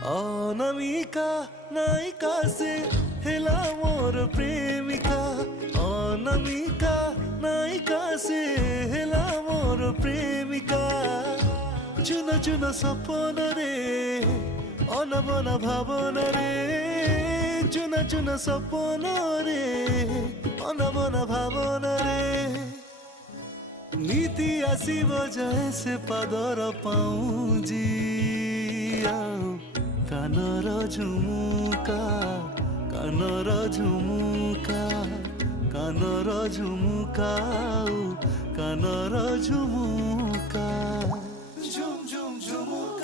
অনামিকা নায়িকা সে হেলা মোর প্রেমিকা। অনামিকা নায়িকা সে হেলা মোর প্রেমিকা। চুন চুন সপন রে অনবনা ভাবনা রে। চুন চুন সপন রে অনবনা ভাবনা রে। নীতি আসিব যায় সে পাদর পাউজি ଆଉ କାନର ଝୁମୁକା କାନର ଝୁମୁକା କାନର ଝୁମୁକା ଆଉ କାନର ଝୁମୁକା ଝୁମ୍ ଝୁମ୍ ଝୁମୁକା।